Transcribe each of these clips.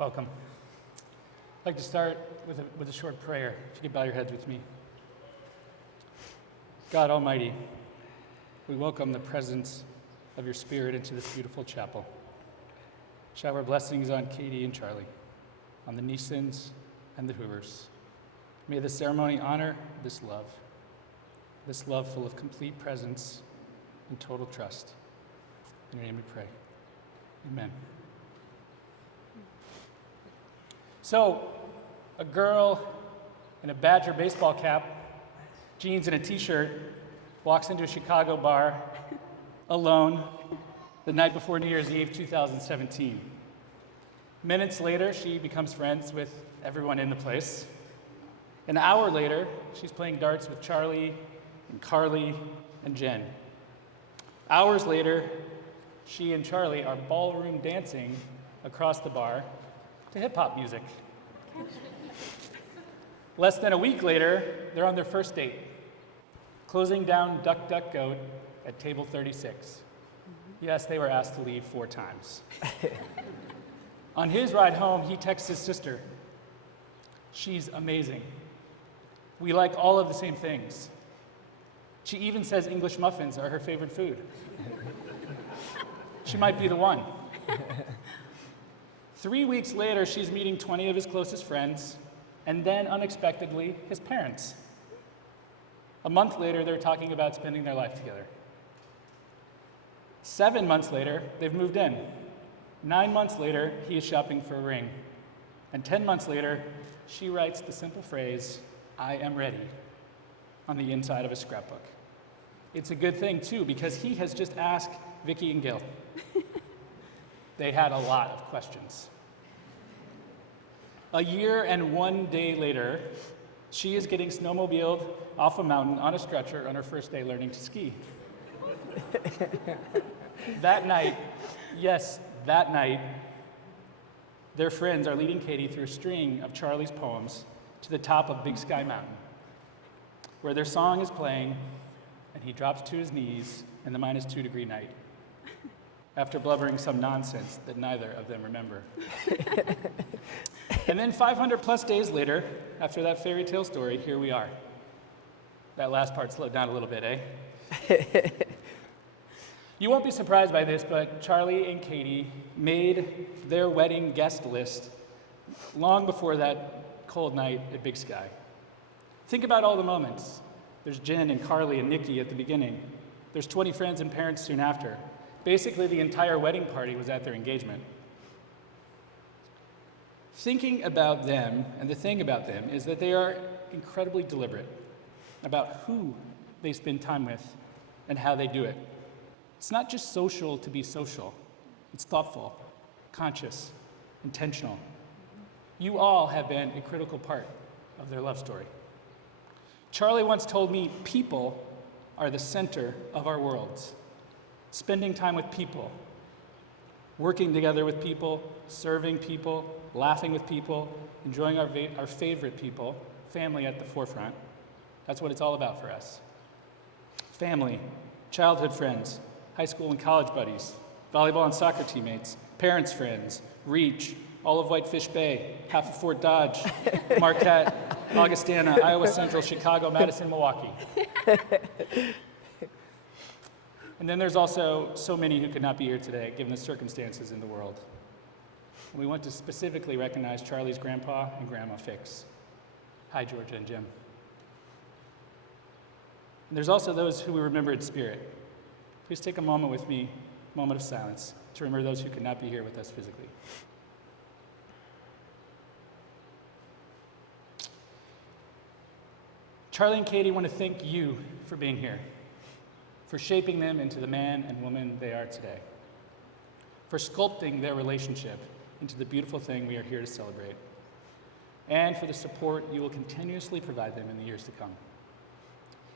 Welcome. I'd like to start with a short prayer. If you could bow your heads with me. God Almighty, we welcome the presence of your Spirit into this beautiful chapel. Shower blessings on Katie and Charlie, on the Neesons and the Hoovers. May the ceremony honor this love full of complete presence and total trust. In your name we pray. Amen. So, a girl in a Badger baseball cap, jeans and a t-shirt, walks into a Chicago bar alone the night before New Year's Eve 2017. Minutes later, she becomes friends with everyone in the place. An hour later, she's playing darts with Charlie and Carly and Jen. Hours later, she and Charlie are ballroom dancing across the bar to hip-hop music. Less than a week later, they're on their first date, closing down Duck, Duck, Goat at table 36. Yes, they were asked to leave 4 times. On his ride home, he texts his sister. She's amazing. We like all of the same things. She even says English muffins are her favorite food. She might be the one. 3 weeks later, she's meeting 20 of his closest friends, and then unexpectedly, his parents. A month later, they're talking about spending their life together. 7 months later, they've moved in. 9 months later, he is shopping for a ring. And 10 months later, she writes the simple phrase, "I am ready," on the inside of a scrapbook. It's a good thing, too, because he has just asked Vicky and Gil. They had a lot of questions. A year and 1 day later, she is getting snowmobiled off a mountain on a stretcher on her first day learning to ski. That night, yes, that night, their friends are leading Katie through a string of Charlie's poems to the top of Big Sky Mountain, where their song is playing, and he drops to his knees in the -2-degree night, after blubbering some nonsense that neither of them remember. And then 500 plus days later, after that fairy tale story, here we are. That last part slowed down a little bit, eh? You won't be surprised by this, but Charlie and Katie made their wedding guest list long before that cold night at Big Sky. Think about all the moments. There's Jen and Carly and Nikki at the beginning. There's 20 friends and parents soon after. Basically, the entire wedding party was at their engagement. Thinking about them, and the thing about them, is that they are incredibly deliberate about who they spend time with and how they do it. It's not just social to be social. It's thoughtful, conscious, intentional. You all have been a critical part of their love story. Charlie once told me, people are the center of our worlds. Spending time with people, working together with people, serving people, laughing with people, enjoying our favorite people, family at the forefront. That's what it's all about for us. Family, childhood friends, high school and college buddies, volleyball and soccer teammates, parents' friends, Reach, all of Whitefish Bay, half of Fort Dodge, Marquette, Augustana, Iowa Central, Chicago, Madison, Milwaukee. And then there's also so many who could not be here today, given the circumstances in the world. We want to specifically recognize Charlie's grandpa and grandma Fix. Hi, Georgia and Jim. And there's also those who we remember in spirit. Please take a moment with me, moment of silence, to remember those who could not be here with us physically. Charlie and Katie want to thank you for being here, for shaping them into the man and woman they are today, for sculpting their relationship into the beautiful thing we are here to celebrate, and for the support you will continuously provide them in the years to come.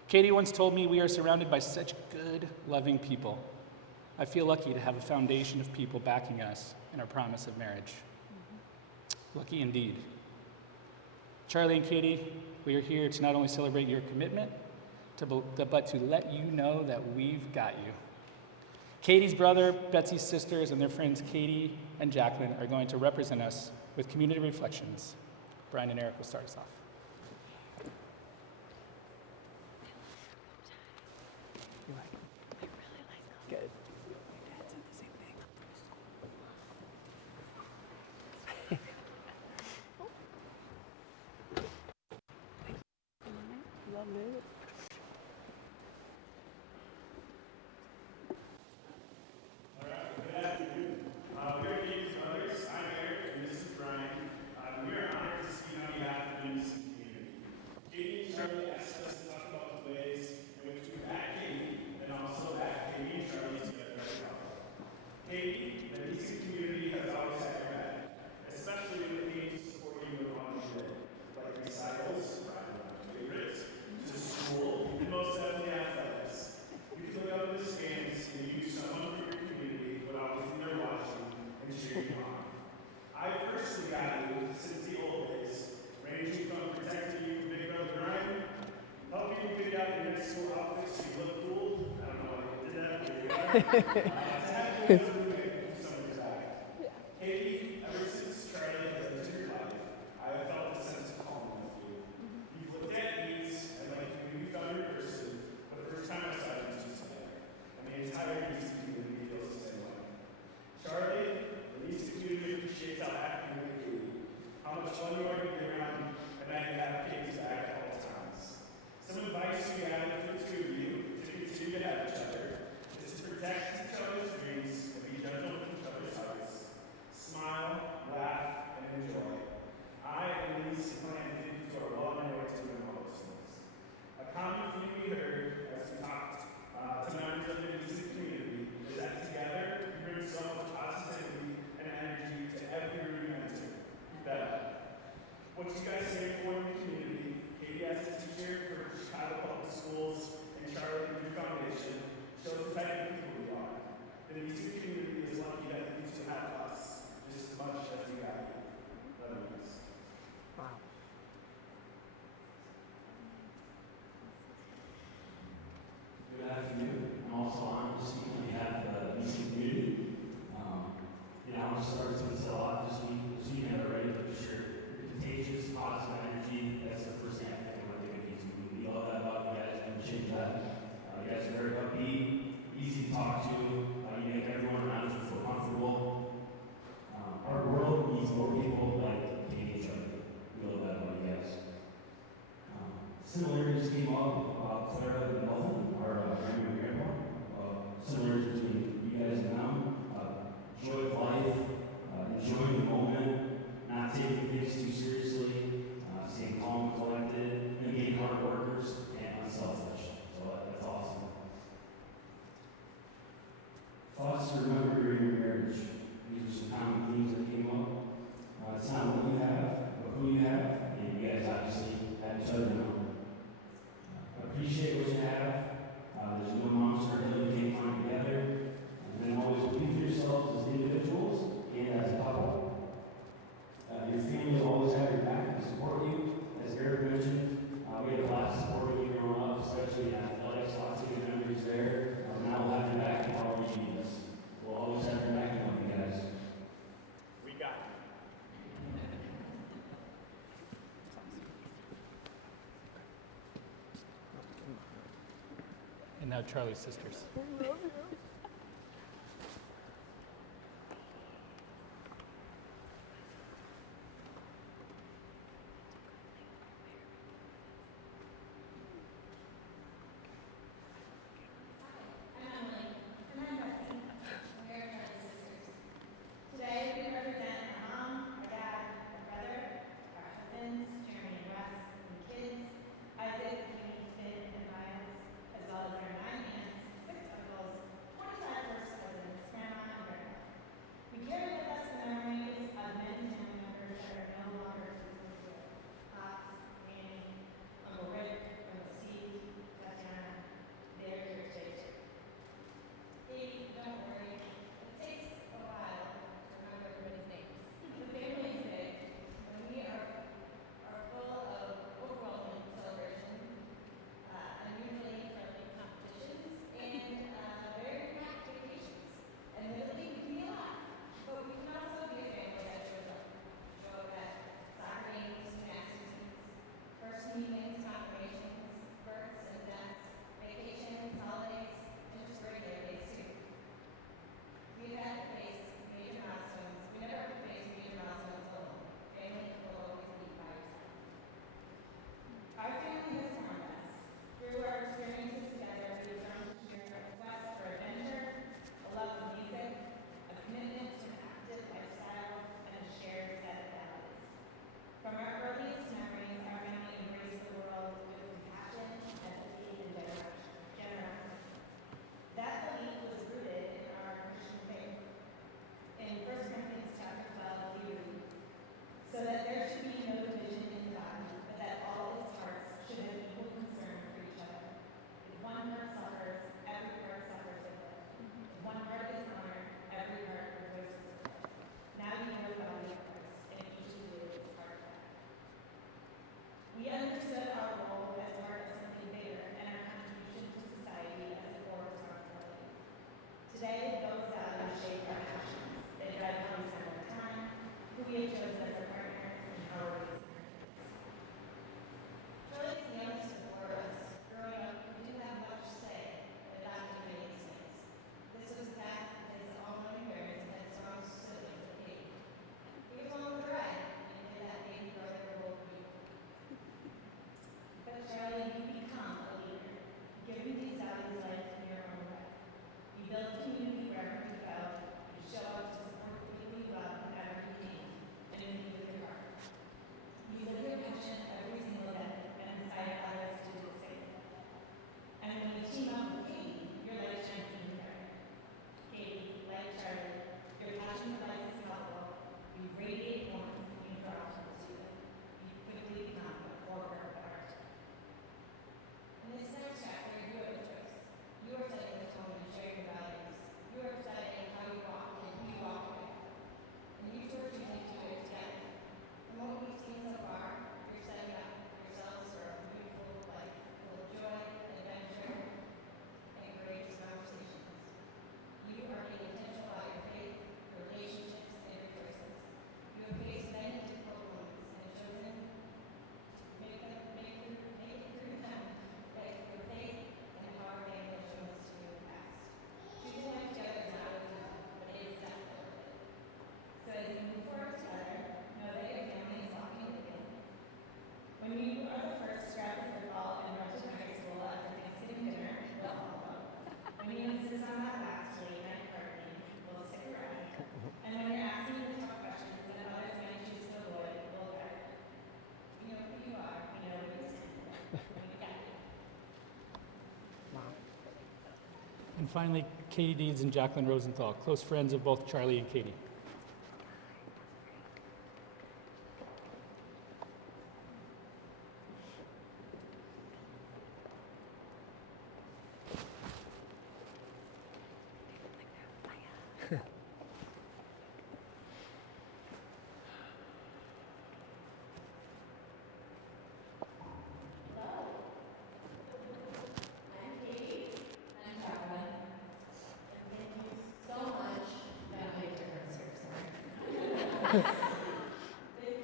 Katie once told me we are surrounded by such good, loving people. I feel lucky to have a foundation of people backing us in our promise of marriage. Lucky indeed. Charlie and Katie, we are here to not only celebrate your commitment, but to let you know that we've got you. Katie's brother, Betsy's sisters, and their friends Katie and Jacqueline are going to represent us with community reflections. Brian and Eric will start us off. Good. Love it. Good afternoon. We are Katie's mothers. I'm Eric, and this is Brian. We are honored to speak on behalf of the music community. Katie and Charlie asked us to talk about the ways in which we back Katie, and also back Katie and Charlie together as a couple. Katie, the music community has always had your back, especially when it came to supporting you on the day, like recitals, favorites, to school, and most definitely athletics. You can look up in the stands and you, someone from your community, would always be there watching and cheering you on. I personally got you since the old days, ranging from protecting you from Big Brother Brian, helping you pick out your next school outfits so you look cool. I don't know why you did that, but you are. To have you as a roommate for some years back. Katie, ever since Charlie has entered your life, I have felt a sense of calm with you. You've looked at ease and like you found your person, but the first time I saw you was just there. And the entire music community feels the same way. Charlie, the music community appreciates how active you are, Katie, how much fun you are to be around, and that you have Katie's back at all times. Some advice we have for the two of you to continue to have each other is to protect each other's dreams and be gentle with each other's hearts. Smile, laugh, and enjoy. I and Elise plan to think you are well on your way to doing all those things. A common theme we heard as we talked to members of the music community is that together you bring so much positivity and energy to every room you enter. You bet. What you guys stand for in the community, Katie as a teacher for Chicago Public Schools and Charlie with your foundation, shows the type of people we are. The music community is lucky that you two have us just as much as we have you. Love you guys. Wow. Good afternoon. I'm also honored to speak on behalf of the music community. I want to start with this a lot this weekend already, but just your contagious, positive energy. That's the first thing I think when I think of music community. We love that about you guys, and change that. You guys are very upbeat, easy to talk to. You make everyone around you feel comfortable. Our world needs more people like Katie and Charlie. We love that about you guys. Similarities came up about Clara and Melvin, our grandma and grandpa. Similarities between you guys and them. Joy of life, enjoying the moment, not taking things too seriously, staying calm and collected, and being hard workers and unselfish. So that's awesome. Thoughts to remember during your marriage. These are some common themes that came up. It's not what you have, but who you have, and you guys obviously have each other now. Appreciate what you have. There's no monster hill you can't find together. And then always believe in yourselves as individuals and as a couple. Your family will always have your back and support you. As Eric mentioned, we had a lot of support you growing up, especially in athletics, lots of good memories there. Now we'll have your back and however you need us. We'll always have your back and love you guys. We got you. And now Charlie's sisters. Isaac, Jamie, Finn, and Miles, as well as their 9 aunts, 6 uncles, And finally, Katie Deeds and Jacqueline Rosenthal, close friends of both Charlie and Katie. Thank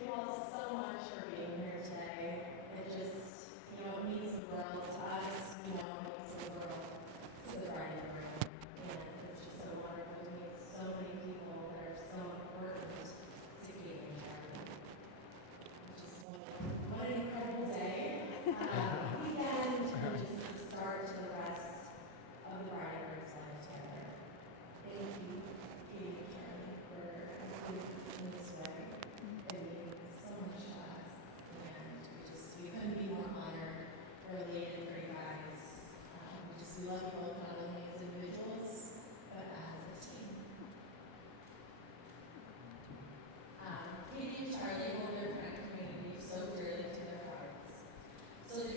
you all so much for being here today. It just, it means the world to us, it means the world to the bride and groom. And it's just so wonderful to meet so many people that are so important to Kate and Charlie. What an incredible day. Weekend, and just the start to the rest of the bride and groom's life together. Thank you, Kate and Charlie, for everything in this way. It means so much to us, and we couldn't be more honored or elated for you guys. We love you both not only as individuals, but as a team. Katie and Charlie hold their friend community so dearly to their hearts. So the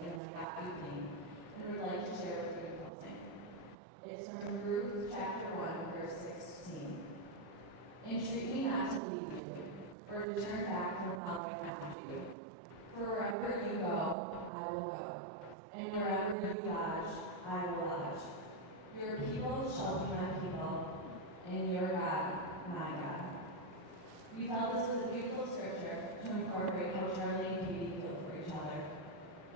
something like that evening and would like to share with you in closing. It's from Ruth chapter 1, verse 16. Entreat me not to leave you, or to turn back from following after you. For wherever you go, I will go, and wherever you lodge, I will lodge. Your people shall be my people, and your God, my God. We felt this was a beautiful scripture to incorporate how Charlie and Katie feel for each other,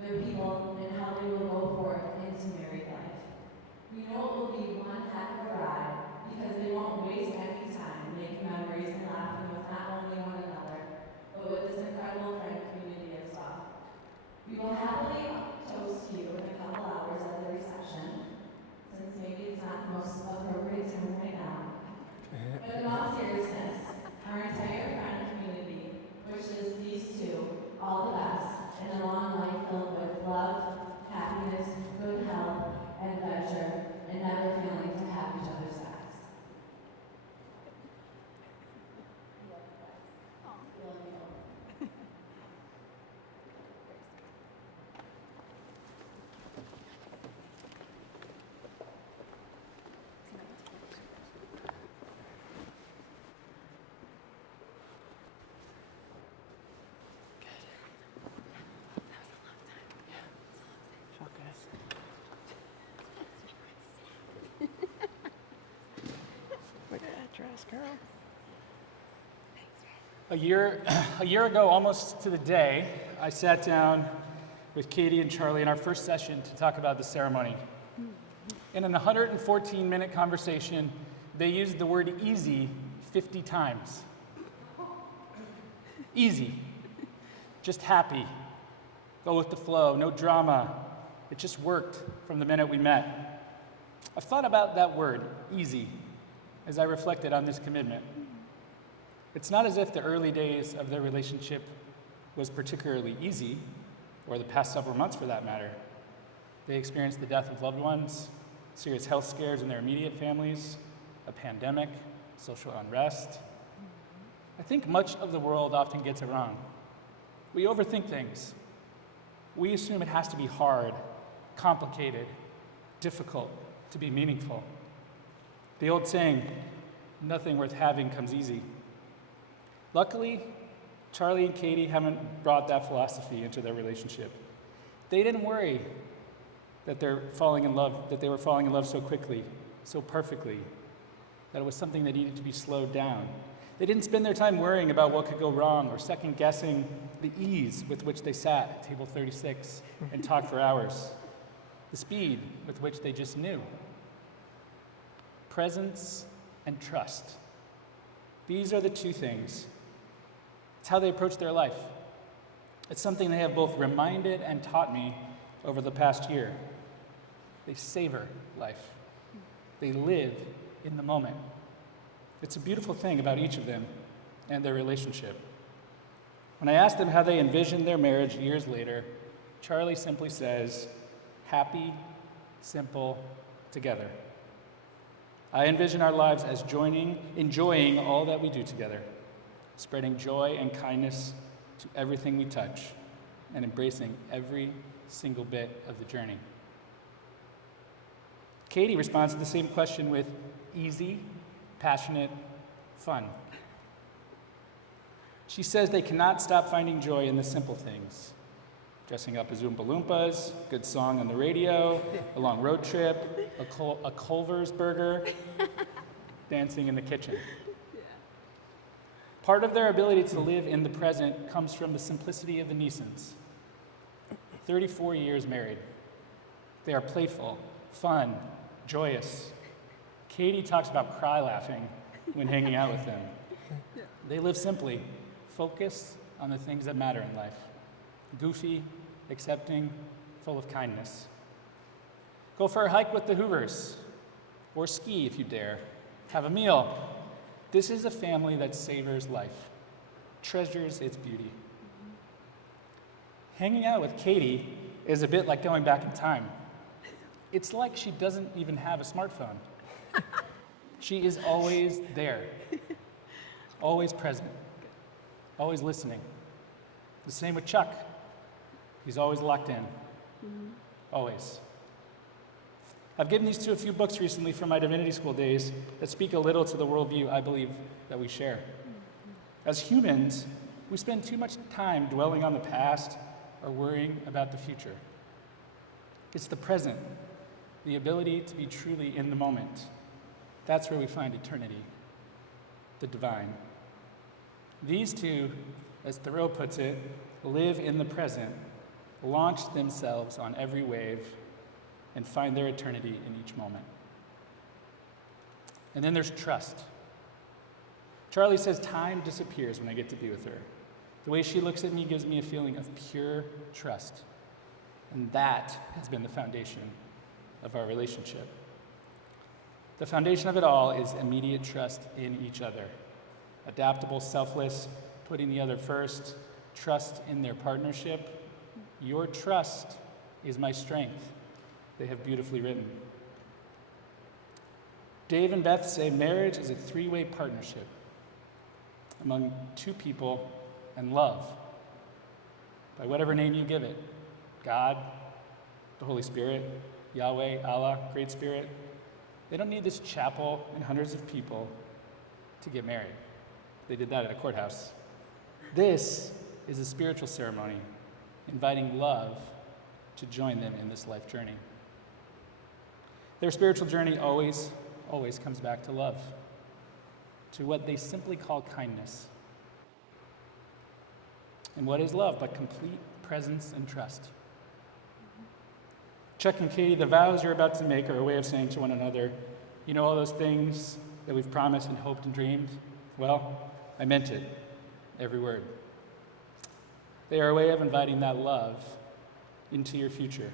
their people, and how they will go forth into married life. We know it will be one heck of a ride because they won't waste any time making memories and laughing with not only one another, but with this incredible friend community as well. We will happily toast you in a couple hours at the reception, since maybe it's not the most appropriate time right now. But in all seriousness, our entire friend community wishes these two all the best and a long life filled with love, happiness, good health, and adventure, and never failing to have each other's backs. Love you. Look at that dress, girl. A year ago, almost to the day, I sat down with Katie and Charlie in our first session to talk about the ceremony. In an 114-minute conversation, they used the word easy 50 times. Easy. Just happy. Go with the flow. No drama. It just worked from the minute we met. I've thought about that word, easy, as I reflected on this commitment. It's not as if the early days of their relationship was particularly easy, or the past several months for that matter. They experienced the death of loved ones, serious health scares in their immediate families, a pandemic, social unrest. I think much of the world often gets it wrong. We overthink things. We assume it has to be hard, complicated, difficult to be meaningful. The old saying, nothing worth having comes easy. Luckily, Charlie and Katie haven't brought that philosophy into their relationship. They didn't worry that they were falling in love so quickly, so perfectly, that it was something that needed to be slowed down. They didn't spend their time worrying about what could go wrong or second-guessing the ease with which they sat at table 36 and talked for hours, the speed with which they just knew. Presence and trust. These are the two things. It's how they approach their life. It's something they have both reminded and taught me over the past year. They savor life. They live in the moment. It's a beautiful thing about each of them and their relationship. When I asked them how they envisioned their marriage years later, Charlie simply says, happy, simple, together. I envision our lives as enjoying all that we do together, spreading joy and kindness to everything we touch, and embracing every single bit of the journey. Katie responds to the same question with easy, passionate, fun. She says they cannot stop finding joy in the simple things. Dressing up as Oompa Loompas, good song on the radio, a long road trip, a Culver's burger, dancing in the kitchen. Part of their ability to live in the present comes from the simplicity of the Neesons. 34 years married. They are playful, fun, joyous. Katie talks about cry laughing when hanging out with them. They live simply, focused on the things that matter in life. Goofy, accepting, full of kindness. Go for a hike with the Hoovers, or ski if you dare. Have a meal. This is a family that savors life, treasures its beauty. Hanging out with Katie is a bit like going back in time. It's like she doesn't even have a smartphone. She is always there, always present, always listening. The same with Chuck. He's always locked in. Always. I've given these to a few books recently from my divinity school days that speak a little to the worldview I believe that we share. As humans, we spend too much time dwelling on the past or worrying about the future. It's the present, the ability to be truly in the moment. That's where we find eternity, the divine. These two, as Thoreau puts it, live in the present, launch themselves on every wave, and find their eternity in each moment. And then there's trust. Charlie says time disappears when I get to be with her. The way she looks at me gives me a feeling of pure trust. And that has been the foundation of our relationship. The foundation of it all is immediate trust in each other. Adaptable, selfless, putting the other first, trust in their partnership. Your trust is my strength, they have beautifully written. Dave and Beth say marriage is a three-way partnership among two people and love, by whatever name you give it. God, the Holy Spirit, Yahweh, Allah, Great Spirit. They don't need this chapel and hundreds of people to get married. They did that at a courthouse. This is a spiritual ceremony, inviting love to join them in this life journey. Their spiritual journey always comes back to love, to what they simply call kindness. And what is love but complete presence and trust? Chuck and Katie, the vows you're about to make are a way of saying to one another, you know all those things that we've promised and hoped and dreamed? Well, I meant it, every word. They are a way of inviting that love into your future.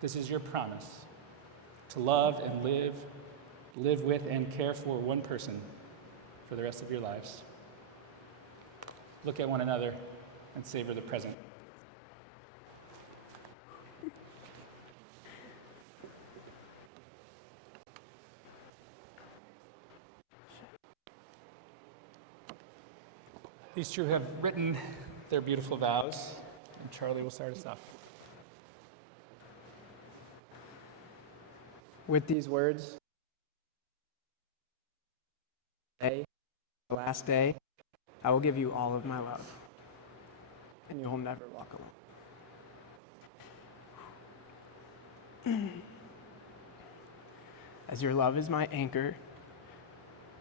This is your promise, to love and live with and care for one person for the rest of your lives. Look at one another and savor the present. These two have written their beautiful vows, and Charlie will start us off. With these words, today, the last day, I will give you all of my love, and you will never walk alone. As your love is my anchor,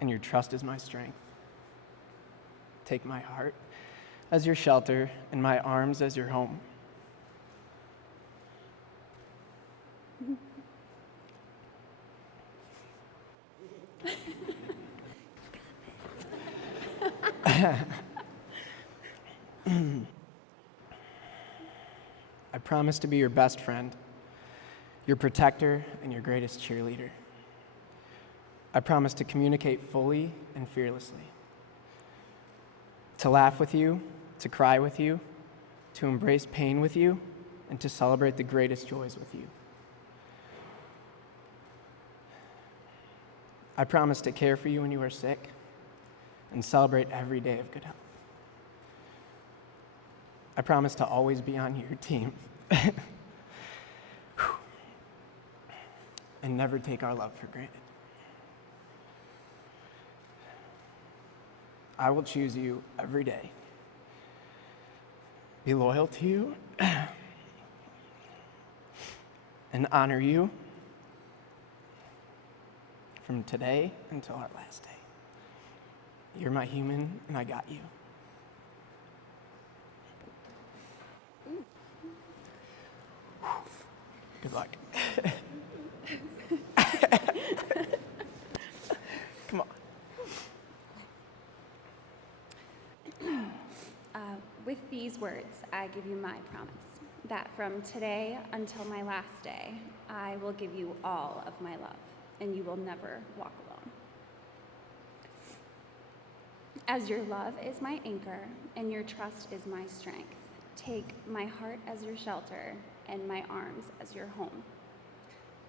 and your trust is my strength, take my heart as your shelter, and my arms as your home. I promise to be your best friend, your protector, and your greatest cheerleader. I promise to communicate fully and fearlessly, to laugh with you, to cry with you, to embrace pain with you, and to celebrate the greatest joys with you. I promise to care for you when you are sick and celebrate every day of good health. I promise to always be on your team and never take our love for granted. I will choose you every day, be loyal to you, and honor you from today until our last day. You're my human, and I got you. Good luck. Come on. With these words, I give you my promise that from today until my last day, I will give you all of my love, and you will never walk alone. As your love is my anchor, and your trust is my strength, take my heart as your shelter, and my arms as your home.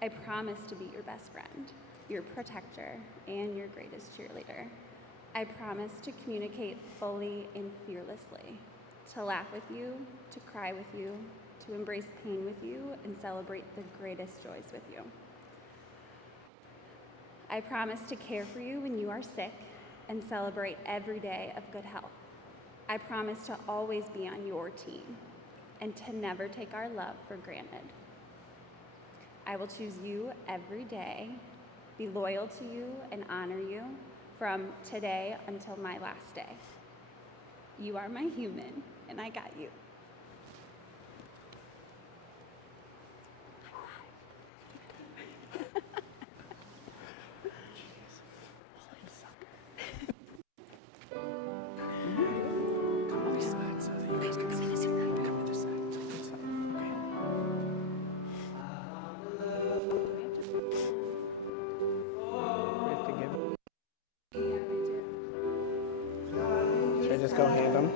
I promise to be your best friend, your protector, and your greatest cheerleader. I promise to communicate fully and fearlessly, to laugh with you, to cry with you, to to embrace pain with you and celebrate the greatest joys with you. I promise to care for you when you are sick and celebrate every day of good health. I promise to always be on your team and to never take our love for granted. I will choose you every day, be loyal to you, and honor you from today until my last day. You are my human, and I got you. We have to give. Yeah, we do. Should I just go hand them?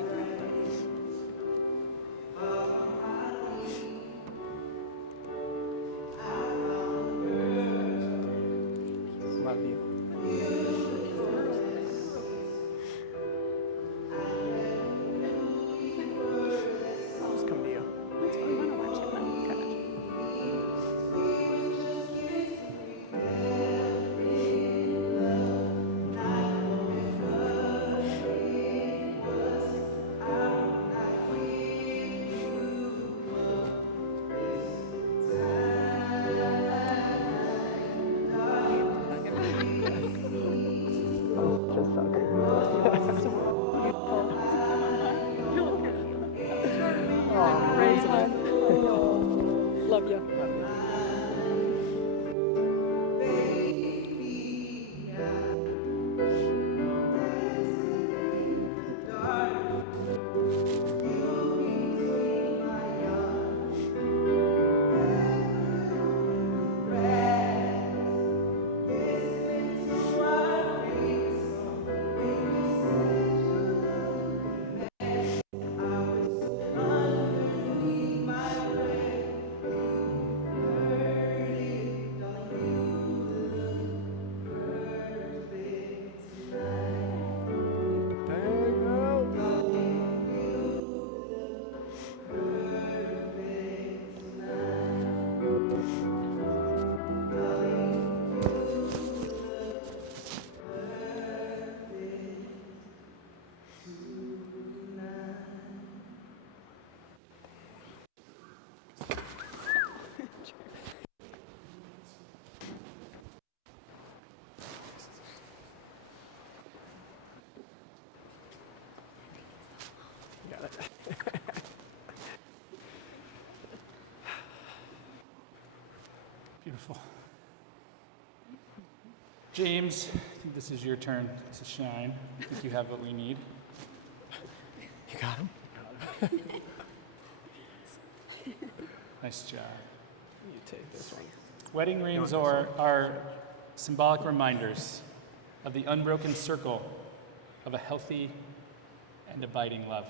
Love you. I'll just come to you. That's what we want to watch it then. Just sucker. Oh, Rosamund. Love you. There you go. Got it. Beautiful. James, I think this is your turn to shine. I think you have what we need. You got him? Nice job. You take this one. Wedding rings are symbolic reminders of the unbroken circle of a healthy and abiding love.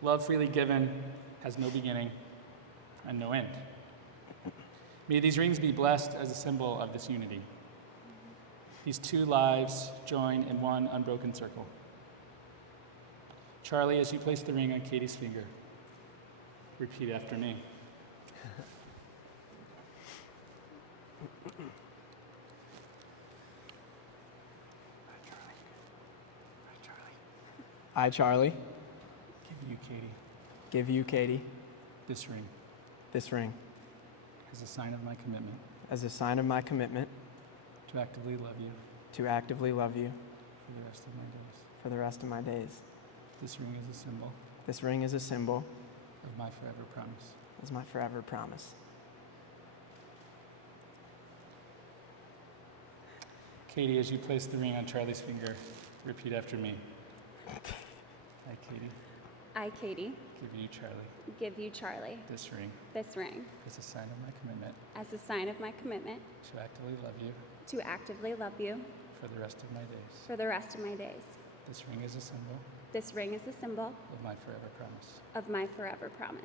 Love freely given has no beginning and no end. May these rings be blessed as a symbol of this unity. These two lives join in one unbroken circle. Charlie, as you place the ring on Katie's finger, repeat after me. I, Charlie, Give you, Katie, give you, Katie, this ring this ring as a sign of my commitment as a sign of my commitment to actively love you to actively love you for the rest of my days. for the rest of my days. This ring is a symbol This ring is a symbol of my forever promise. of my forever promise. Katie, as you place the ring on Charlie's finger, repeat after me. I, Katie, I, Katie, give you, Charlie, give you, Charlie, this ring this ring as a sign of my commitment as a sign of my commitment to actively love you to actively love you for the rest of my days. for the rest of my days. This ring is a symbol This ring is a symbol of my forever promise. of my forever promise.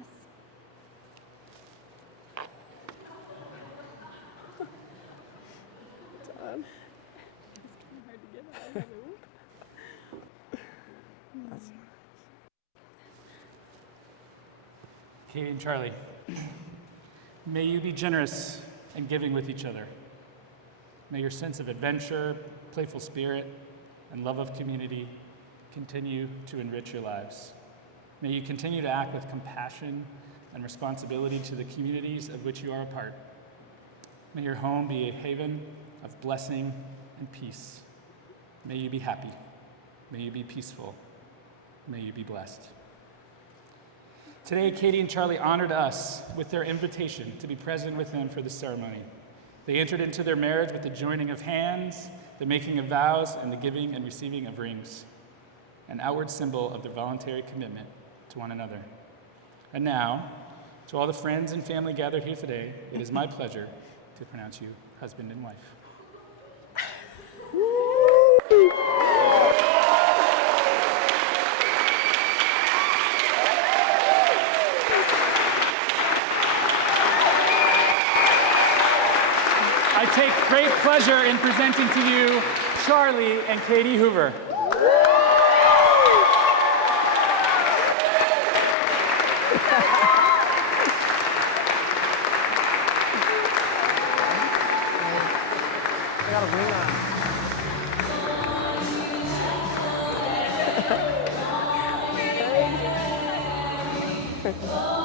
That's Katie and Charlie, may you be generous and giving with each other. May your sense of adventure, playful spirit, and love of community continue to enrich your lives. May you continue to act with compassion and responsibility to the communities of which you are a part. May your home be a haven of blessing and peace. May you be happy. May you be peaceful. May you be blessed. Today, Katie and Charlie honored us with their invitation to be present with them for the ceremony. They entered into their marriage with the joining of hands, the making of vows, and the giving and receiving of rings, an outward symbol of their voluntary commitment to one another. And now, to all the friends and family gathered here today, it is my pleasure to pronounce you husband and wife. I take great pleasure in presenting to you Charlie and Katie Hoover. I got a ring on. Hey.